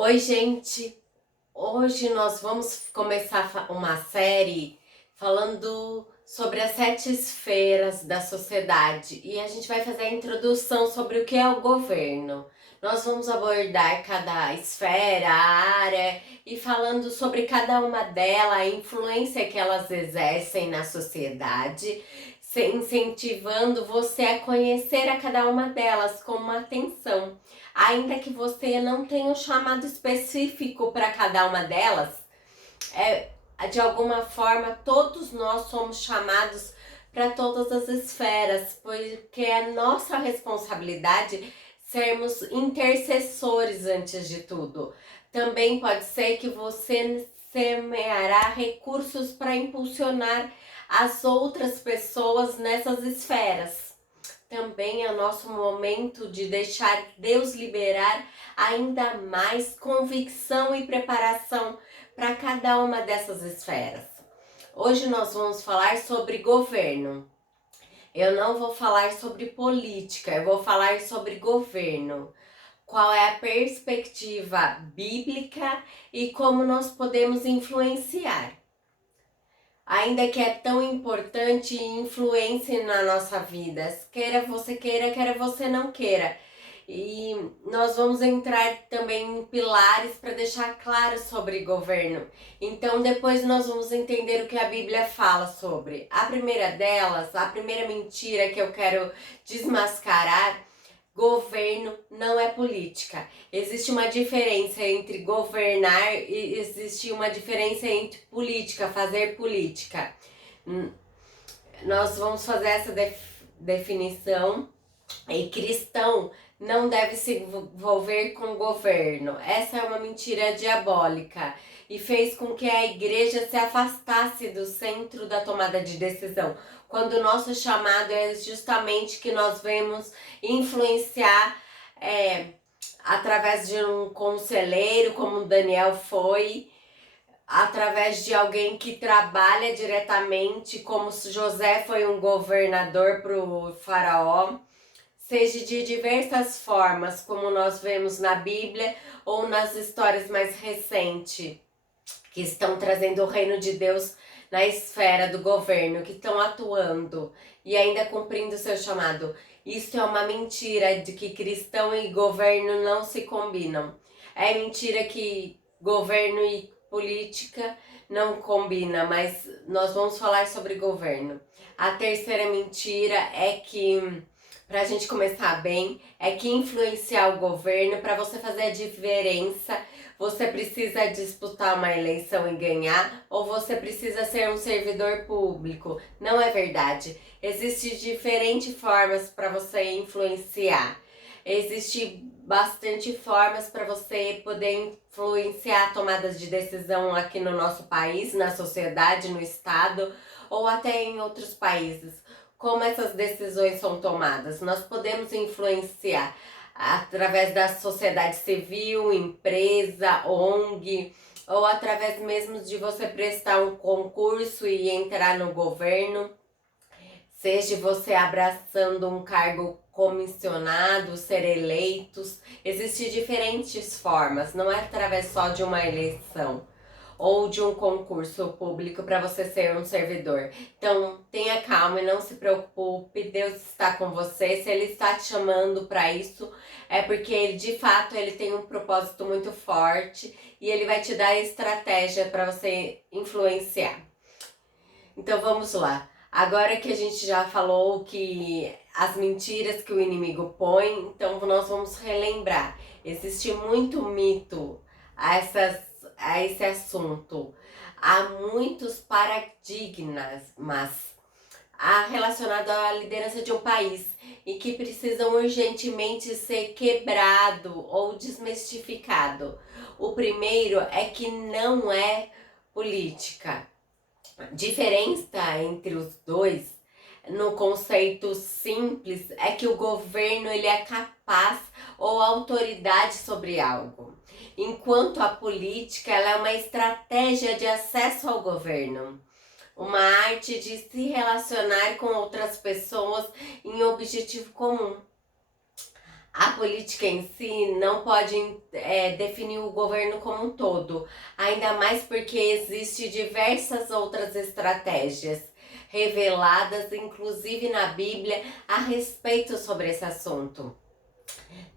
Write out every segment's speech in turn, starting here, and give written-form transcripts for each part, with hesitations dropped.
Oi, gente! Hoje nós vamos começar uma série falando sobre as 7 esferas da sociedade e a gente vai fazer a introdução sobre o que é o governo. Nós vamos abordar cada esfera, área e falando sobre cada uma delas, a influência que elas exercem na sociedade, incentivando você a conhecer a cada uma delas com uma atenção. Ainda que você não tenha um chamado específico para cada uma delas, de alguma forma todos nós somos chamados para todas as esferas, porque é nossa responsabilidade sermos intercessores antes de tudo. Também pode ser que você semeará recursos para impulsionar as outras pessoas nessas esferas. Também é nosso momento de deixar Deus liberar ainda mais convicção e preparação para cada uma dessas esferas. Hoje nós vamos falar sobre governo. Eu não vou falar sobre política, eu vou falar sobre governo. Qual é a perspectiva bíblica e como nós podemos influenciar. Ainda que é tão importante e influência na nossa vida, queira você não queira. E nós vamos entrar também em pilares para deixar claro sobre governo. Então depois nós vamos entender o que a Bíblia fala sobre. A primeira delas, a primeira mentira que eu quero desmascarar: governo não é política. Existe uma diferença entre governar e existe uma diferença entre política, fazer política. Nós vamos fazer essa definição. E cristão não deve se envolver com o governo. Essa é uma mentira diabólica e fez com que a igreja se afastasse do centro da tomada de decisão, quando o nosso chamado é justamente que nós vemos influenciar através de um conselheiro, como Daniel foi, através de alguém que trabalha diretamente, como José foi um governador para o faraó, seja de diversas formas, como nós vemos na Bíblia ou nas histórias mais recentes, que estão trazendo o reino de Deus na esfera do governo, que estão atuando e ainda cumprindo seu chamado. Isso é uma mentira de que cristão e governo não se combinam. É mentira que governo e política não combinam, mas nós vamos falar sobre governo. A terceira mentira é que, pra gente começar bem, é que influenciar o governo, para você fazer a diferença, você precisa disputar uma eleição e ganhar, ou você precisa ser um servidor público. Não é verdade. Existem diferentes formas para você influenciar. Existem bastante formas para você poder influenciar tomadas de decisão aqui no nosso país, na sociedade, no estado ou até em outros países. Como essas decisões são tomadas? Nós podemos influenciar através da sociedade civil, empresa, ONG, ou através mesmo de você prestar um concurso e entrar no governo, seja você abraçando um cargo comissionado, ser eleitos. Existem diferentes formas, não é através só de uma eleição ou de um concurso público para você ser um servidor. Então tenha calma e não se preocupe, Deus está com você. Se Ele está te chamando para isso, é porque Ele de fato ele tem um propósito muito forte e Ele vai te dar estratégia para você influenciar. Então vamos lá. Agora que a gente já falou que as mentiras que o inimigo põe, então nós vamos relembrar. Existe muito mito a esse assunto. Há muitos paradigmas relacionados à liderança de um país e que precisam urgentemente ser quebrado ou desmistificado. O primeiro é que não é política. Diferença entre os dois, no conceito simples, é que o governo ele é capaz ou autoridade sobre algo, enquanto a política ela é uma estratégia de acesso ao governo, uma arte de se relacionar com outras pessoas em objetivo comum. A política em si não pode definir o governo como um todo, ainda mais porque existem diversas outras estratégias reveladas, inclusive na Bíblia, a respeito sobre esse assunto.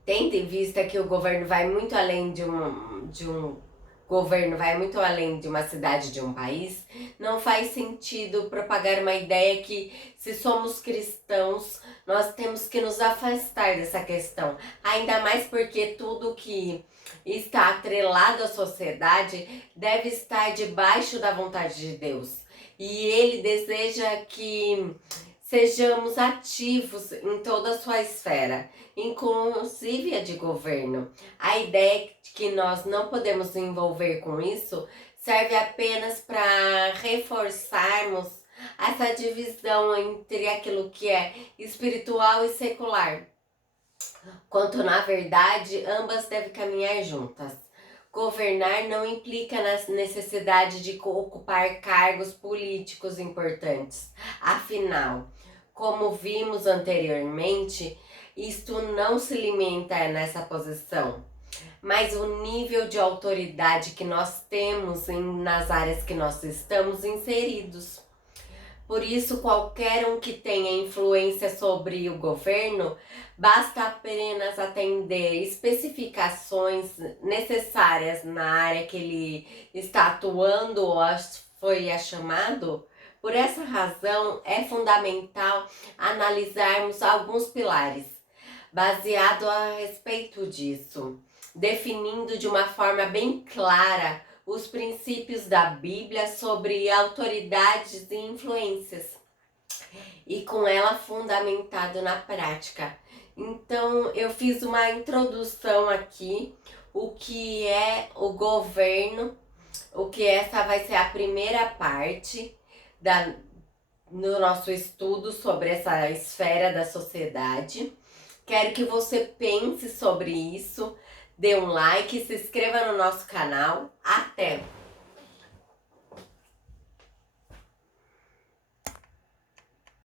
Tendo em vista que o governo vai muito além de um governo vai muito além de uma cidade, de um país, não faz sentido propagar uma ideia que, se somos cristãos, nós temos que nos afastar dessa questão. Ainda mais porque tudo que está atrelado à sociedade deve estar debaixo da vontade de Deus. E Ele deseja que sejamos ativos em toda a sua esfera, inclusive a de governo. A ideia de que nós não podemos nos envolver com isso serve apenas para reforçarmos essa divisão entre aquilo que é espiritual e secular, quanto na verdade ambas devem caminhar juntas. Governar não implica na necessidade de ocupar cargos políticos importantes. Afinal, como vimos anteriormente, isto não se limita nessa posição, mas o nível de autoridade que nós temos nas áreas que nós estamos inseridos. Por isso, qualquer um que tenha influência sobre o governo, basta apenas atender especificações necessárias na área que ele está atuando ou foi chamado. Por essa razão, é fundamental analisarmos alguns pilares, baseado a respeito disso, definindo de uma forma bem clara os princípios da Bíblia sobre autoridades e influências, e com ela fundamentado na prática. Então, eu fiz uma introdução aqui, o que é o governo, o que essa vai ser a primeira parte no nosso estudo sobre essa esfera da sociedade. Quero que você pense sobre isso, dê um like, se inscreva no nosso canal. Até!